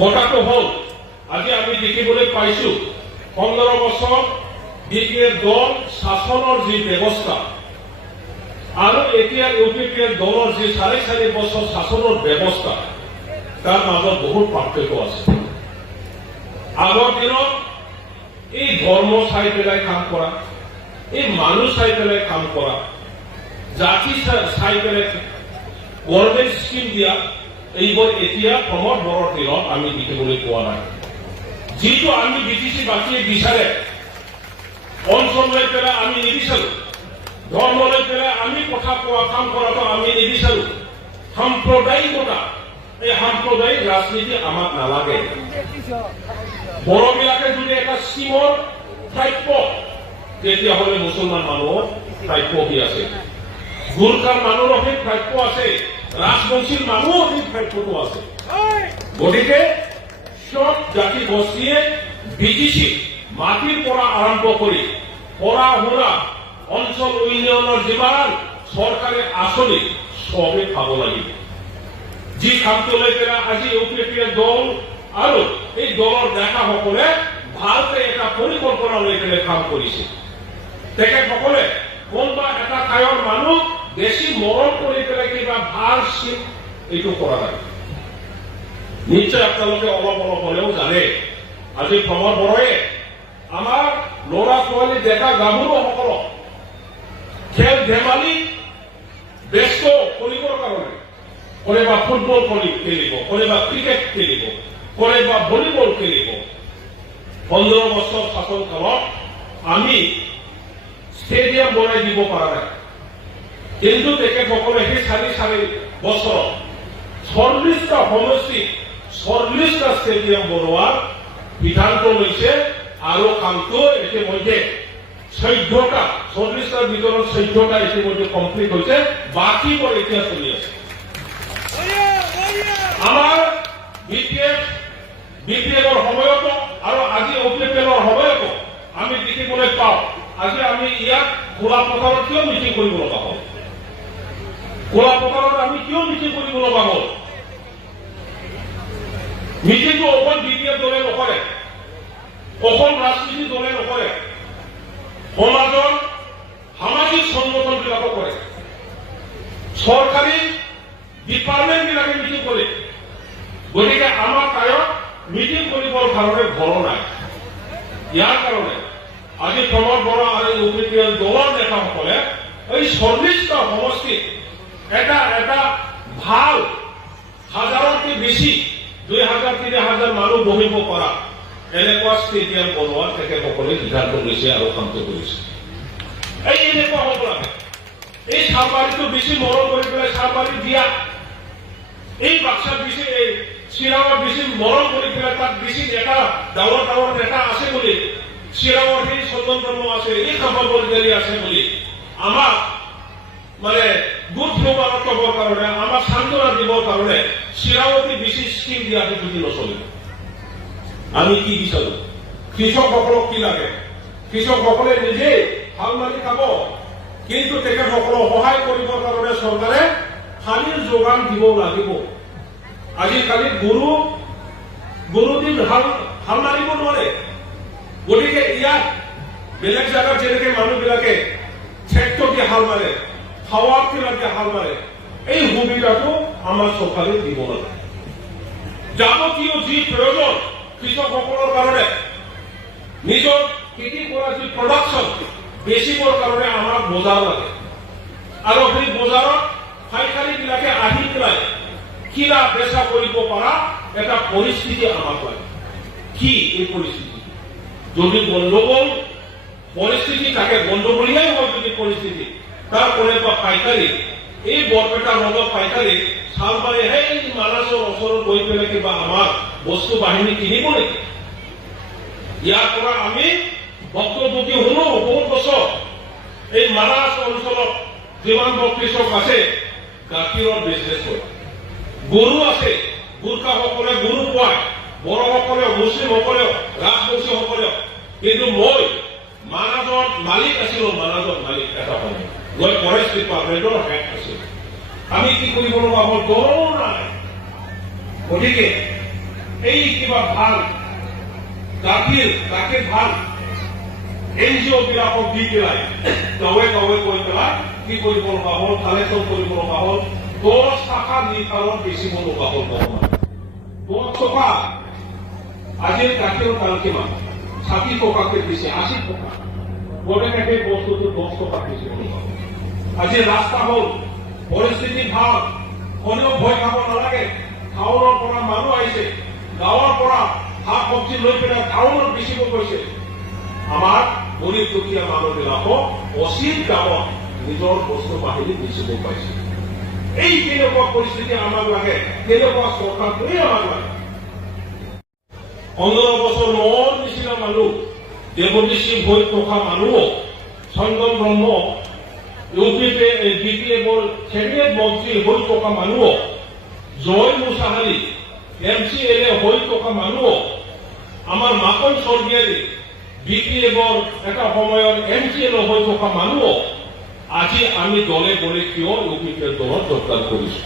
কথাটো হ'ল আজি আমি দেখিবলৈ পাইছো 15 বছৰ বিজেপিৰ দল শাসনৰ যি ব্যৱস্থা আৰু এতিয়া ইউপিপিএল দলৰ যি 4.5 বছৰ শাসনৰ ব্যৱস্থা তাৰ মাজত বহুত পাৰ্থক্য আছে। আগৰ দিনত এই ধৰ্ম চাই পেলাই কাম কৰা, এই মানুহ চাই পেলাই কাম কৰা, জাতি চাই পেলাই গভৰ্ণমেণ্ট স্কিম দিয়া, এইবোৰ এতিয়া প্ৰমোদ বড়োৰ দিনত আমি দেখিবলৈ পোৱা নাই। যিটো আমি বিটিচি বাসীয়ে বিচাৰে অঞ্চল লৈ পেলাই আমি নিবিচাৰো, ধৰ্ম লৈ পেলাই আমি কথা কোৱা কাম কৰাটো আমি নিবিচাৰো। সাম্প্ৰদায়িকতা, এই সাম্প্ৰদায়িক ৰাজনীতি আমাক নালাগে। বড়োবিলাকে যদি এটা স্কিমৰ প্ৰাপ্য, তেতিয়াহ'লে মুছলমান মানুহৰ প্ৰাপ্য কি আছে, গোৰ্খাৰ মানুহৰ অধিক প্ৰাপ্য আছে, ৰাজবংশীৰ মানুহৰ অধিক প্ৰাপ্যটো আছে। গতিকে সব জাতি গোষ্ঠীয়ে বিটিচি মাটিৰ পৰা আৰম্ভ কৰি পঢ়া শুনা অঞ্চল উন্নয়নৰ যিমান চৰকাৰে আঁচনি সবে খাব লাগিব। যি কামটো লৈ পেলাই আজি ইউপিপিএল দল আৰু এই দলৰ নেতাসকলে ভালকে এটা পৰিকল্পনা লৈ পেলাই কাম কৰিছে। তেখেতসকলে কোনোবা এটা ঠাইৰ মানুহ বেছি মৰম কৰি পেলাই কিবা ভাল স্কিম এইটো কৰা নাই। নিশ্চয় আপোনালোকে অলপ অলপ হলেও জানে আজি প্ৰমোদ বড়োৱে আমাৰ ল'ৰা ছোৱালী ডেকা গাভৰুসকলক খেল ধেমালি ব্যস্ত কৰিবৰ কাৰণে কোনোবা ফুটবল খেলিব, কোনোবা ক্ৰিকেট খেলিব, কোনোবা ভলীবল খেলিব। 15 বছৰ শাসন কালত আমি ষ্টেডিয়াম বনাই দিব পৰা নাই, কিন্তু তেখেতসকলে সেই 4.5 বছৰত 40টা সমষ্টিত 40টা ষ্টেডিয়াম বনোৱাৰ সিদ্ধান্ত লৈছে আৰু কামটো ইতিমধ্যে 14টা 40টাৰ ভিতৰত 14টা ইতিমধ্যে কমপ্লিট হৈছে, বাকীবোৰ এতিয়া চলি আছে। আমাৰ বিপিএলৰ সময়তো আৰু আজি ইউপিপিএলৰ সময়তো আমি দেখিবলৈ পাওঁ। আজি আমি ইয়াত খোলা পথাৰত কিয় মিটিং কৰিব লগা হ'ল? খোলা পথাৰত আমি কিয় মিটিং কৰিব লগা হ'ল? মিটিংটো অকল বিপিএল দলে নকৰে, অকল ৰাজনীতি দলে নকৰে, সমাজৰ সামাজিক সংগঠন বিলাকো কৰে, চৰকাৰী ডিপাৰ্টমেণ্ট বিলাকে মিটিং কৰে। গতিকে আমাৰ ঠাইত মিটিং কৰিবৰ কাৰণে ঘৰ নাই। ইয়াৰ কাৰণে আজি প্ৰমোদ বড়ো আৰু ইউপিপিএল দলৰ নেতাসকলে এই 40টা সমষ্টিত এটা এটা ভাল হাজাৰতকৈ বেছি 2000-3000 মানুহ বহিব পৰা এনেকুৱা ষ্টেডিয়াম বনোৱাৰ তেখেতসকলে সিদ্ধান্ত লৈছে আৰু কামটো কৰিছে। এই এনেকুৱা হ'ব লাগে। এই চাহবাৰীটো বেছি মৰম কৰি পেলাই চাহবাৰী দিয়া, এই বাক্সাত বেছি এই চিৰাঙত বেছি মৰম কৰি পেলাই তাত বেছি নেতা ডাঙৰ ডাঙৰ নেতা আছে বুলি, চিৰাঙত সেই চন্দন ধৰ্ম আছে, এই খাবৰ বৰগাৰী আছে বুলি আমাক মানে গুড ফ্লেভাৰত ল'বৰ কাৰণে, আমাক সান্তনা দিবৰ কাৰণে চিৰাঙতে বেছি স্কিম দিয়াটো যদি নচলিব। আমি কি বিচাৰো? কৃষকসকলক কি লাগে? কৃষকসকলে নিজে হাল মাৰি খাব, কিন্তু তেখেতসকলক সহায় কৰিবৰ কাৰণে চৰকাৰে পানীৰ যোগান দিব লাগিব। আজিকালি গৰু দিন হাল মাৰিব নোৱাৰে। গতিকে ইয়াত বেলেগ জাগাত যেনেকে মানুহবিলাকে ট্ৰেক্টৰ দি হাল মাৰে, খাৱাৰ বিলাকে হাল মাৰে, এই সুবিধাটো আমাৰ চৰকাৰে দিব লাগে। যাৱতীয় যি প্ৰয়োজন কৃষকসকলৰ কাৰণে, নিজৰ খেতি কৰা যি প্ৰডাকশ্যন বেচিবৰ কাৰণে আমাক বজাৰ লাগে, আৰু সেই বজাৰত পাইকাৰী বিলাকে আহি পেলাই কিনা বেচা কৰিব পৰা এটা পৰিস্থিতি আমাক লাগে। কি এই পৰিস্থিতি? যদি গণ্ডগোল পৰিস্থিতি থাকে, গণ্ডগোলীয়াই হয় যদি পৰিস্থিতি, তাৰ কোনোবা পাইকাৰী এই বৰপেটা ৰঙৰ পাইকাৰী চালবাৰী সেই মানাছৰ ওচৰত গৈ পেলাই কিবা আমাৰ বস্তু বাহিনী কিনিব নেকি? ইয়াৰ পৰা আমি বক্তব্য শুনো বহুত বছৰ এই মানাছ অঞ্চলত যিমান কৃষক আছে গাখীৰৰ বিজনেছ কৰে, গৰু আছে, গোৰ্খাসকলে গৰু খুৱায়, বড়োসকলেও, মুছলিমসকলেও, ৰাজবংশীসকলেও। কিন্তু মই মানাজত মালিক আছিলো, মানাজত মালিক এটা সময় মই ফৰেষ্ট ডিপাৰ্টমেণ্টৰ হেড আছিলো। আমি কি কৰিব লগা হ'ল? গৰু নাই। গতিকে এই কিবা ভাল গাখীৰ ভাল NGO বিলাকক দি পেলাই গাঁৱে গাঁৱে গৈ পেলাই কি কৰিব লগা হ'ল, কালেকশ্যন কৰিব লগা হ'ল, 10 টকা লিটাৰত বেচিব লগা হ'ল। 10 টকা আজিৰ গাখীৰৰ দাম কিমান? 60 টকাকে দিছে, 80 টকা। গতিকে সেই বস্তুটো 10 টকা বেচিব লগা হ'ল। আজি ৰাস্তা হ'ল, পৰিস্থিতি ভাল, কোনেও ভয় খাব নালাগে। টাউনৰ পৰা মানুহ আহিছে, গাঁৱৰ পৰা শাক চব্জি লৈ পেলাই টাউনত বেচিব গৈছে। আমাৰ গৰীব দুখীয়া মানুহবিলাকক অচিত দামত নিজৰ বস্তু বাহিনী বেচিব পাইছে। এই কেনেকুৱা পৰিস্থিতি আমাক লাগে, কেনেকুৱা চৰকাৰটোৱে আমাক লাগে। 15 বছৰ মোৰ নিচিনা মানুহ, দেৱদী হৈ থকা মানুহ, চন্দন ব্ৰহ্ম UPPAৰ কেবিনেট মন্ত্ৰী হৈ থকা মানুহ, জয় মুছাহাৰী MCLA হৈ থকা মানুহ, আমাৰ মাকন স্বৰ্গীয়াৰী BPFৰ এটা সময়ত MCLA হৈ থকা মানুহ, আজি আমি দলে বলে কিয় UPPৰ দলত যোগদান কৰিছো।